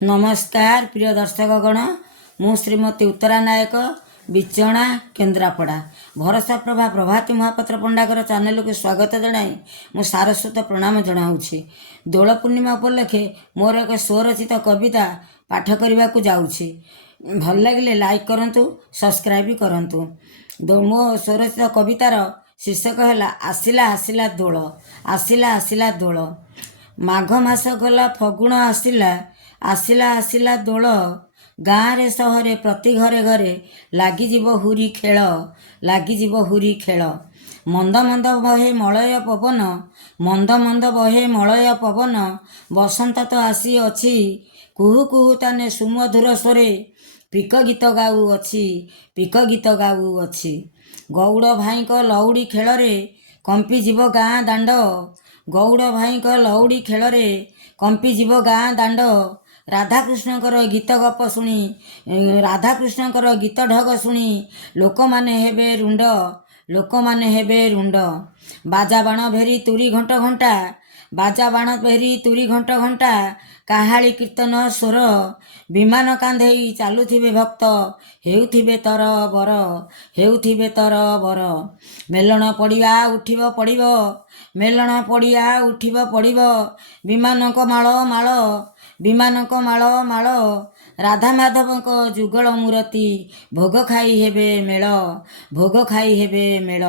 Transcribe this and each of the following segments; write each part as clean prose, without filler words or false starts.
नमस्कार प्रिय दर्शकगण मु श्रीमती उत्तरा नायक बिचणा केन्द्रापड़ा भरोसा प्रभा प्रभाती महापात्र पंडागर चैनल को स्वागत जनाई मु सारस्वत प्रणाम जनाऊँगी। दोल पूर्णिमा उपलक्षे मोर एक स्वरचित कविता पाठ करने को जाऊँगी। भल लगे लाइक करूँ सब्सक्राइब करूँ। मो स्वरचित कवितार शीर्षक है आसिला आसिला दोल आसिला आसिला दोल। माघ मास गला फगुण आसिला आसिला आसिला दोल गाँव सहरे प्रति घरे घरे लागिजिब हुरी खेल लागिजिब हुरी खेल। मंद मंद बहे मलय पवन मंद मंद बहे मलय पवन बसंत तो आसी अछि कुहू कुहू ताने सुमधुर स्वरे पिक गीत गाऊअछि पिक गीत गाऊअछि। गौड़ भाई लौड़ी खेल रे कंपी जीव गाँ दांड गौड़ भाई लौड़ी खेल रे कंपी जीव गाँ दांड। राधाकृष्णकर गीत गप शुणी राधाकृष्णकर गीत ढग शुणी लोक माने हेबे रुंड लोक माने हेबे रुंड। बाजा बाण भेरी तुरी घंट घंटा बाजा बाण भेरी तुरी घंट घंटा काहाली कीर्तन स्वर विमान कांधेई चालुथिबे भक्त हेउथिबे तर बर हेउथिबे तर बर। मेलण पड़िया उठिब पड़िब मेलण पड़िया उठिब पड़िब विमानक माଳ माଳ विमानक माଳ माଳ। राधा माधवଙ୍କ जुगल मूर्ति भोग खाई हेबे मेल भोग खाई हेबे मेल।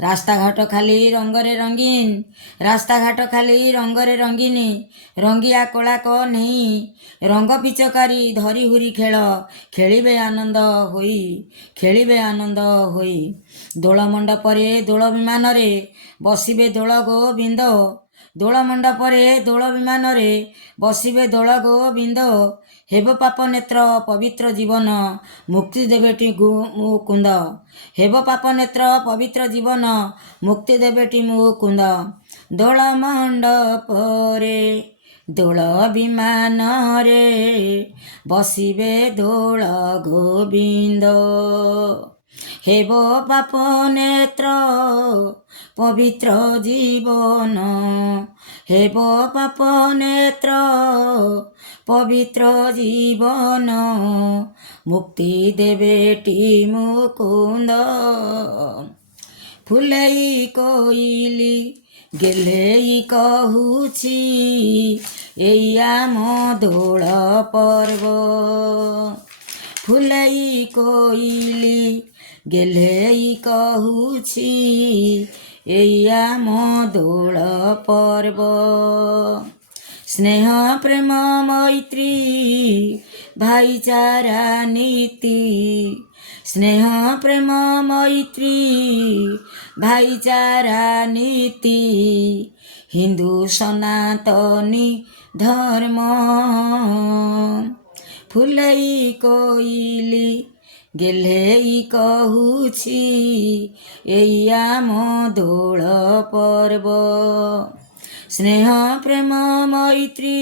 रास्ता घाट खाली रंगरे रंगीन रास्ता घाट खाली रंगरे रंगीन रंगिया कला क नहीं रंग पिचकारी धरी हुरी खेल खेलिबे आनंद होई खेलिबे आनंद होई। दोल मंडपरे दोल विमान रे बसिबे दोल गोविंद दोल मंडपरे दोल विमान रे बसिबे दोल गोविंद। हेब पाप नेत्र पवित्र जीवन मुक्ति देवेटी मुकुंद हेब पाप नेत्र पवित्र जीवन मुक्ति देवेटी मुकुंद। दोल मंडपरे दोल विमान रे बसिबे दोल गोविंद हेब पाप नेत्र पवित्र जीवन हेब पाप नेत्र पवित्र जीवन मुक्ति देवेटी मुकुंद। फुलई कोइली गेलेई कहूछि एया मो दोल पर्व फुलई कोइली गेलेई कहूछि एया मो दोल पर्व। स्नेह प्रेम मैत्री भाईचारा नीति स्नेह प्रेम मैत्री भाईचारा नीति हिंदू सनातनी धर्म। फुलई कोइली गेलेई कहूछि एया मो दोल पर्व। स्नेह प्रेम मैत्री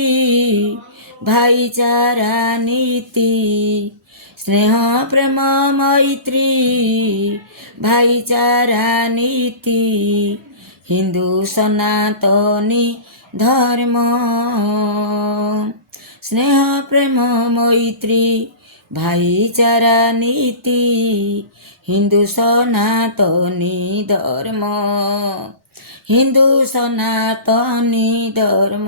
भाईचारा नीति स्नेह प्रेम मैत्री भाईचारा नीति हिंदू सनातनी धर्म। स्नेह प्रेम मैत्री भाईचारा नीति हिंदू सनातनी धर्म हिंदू सनातनी धर्म।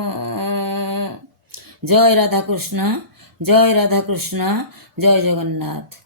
जय राधा कृष्ण जय जगन्नाथ।